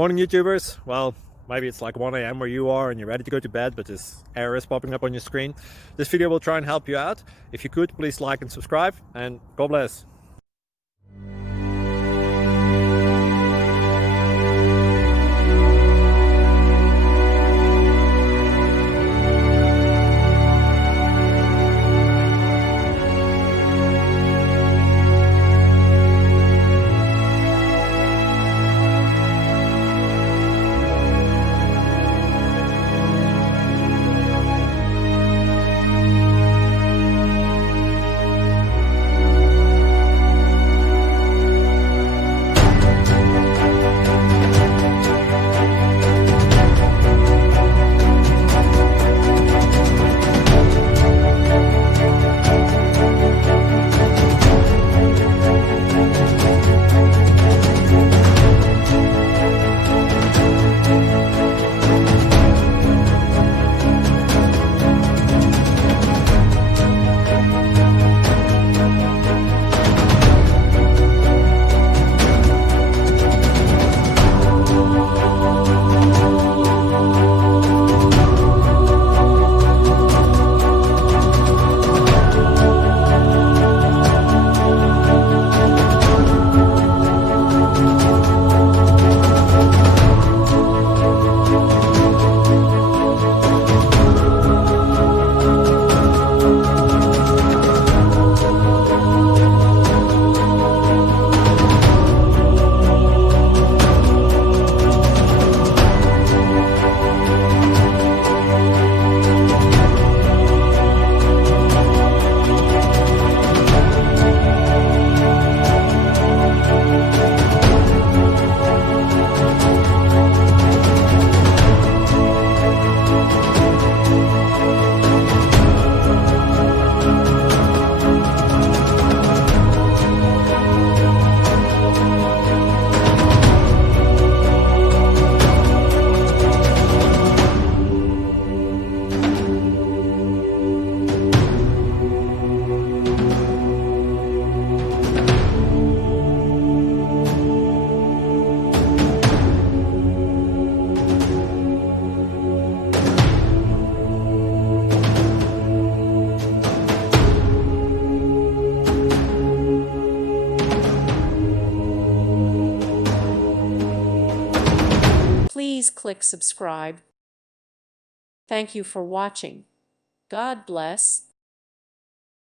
Morning YouTubers. Well, maybe it's like 1 a.m. where you are and you're ready to go to bed, but this error is popping up on your screen. This video will try and help you out. If you could, please like and subscribe, and God bless. Please click subscribe. Thank you for watching. God bless.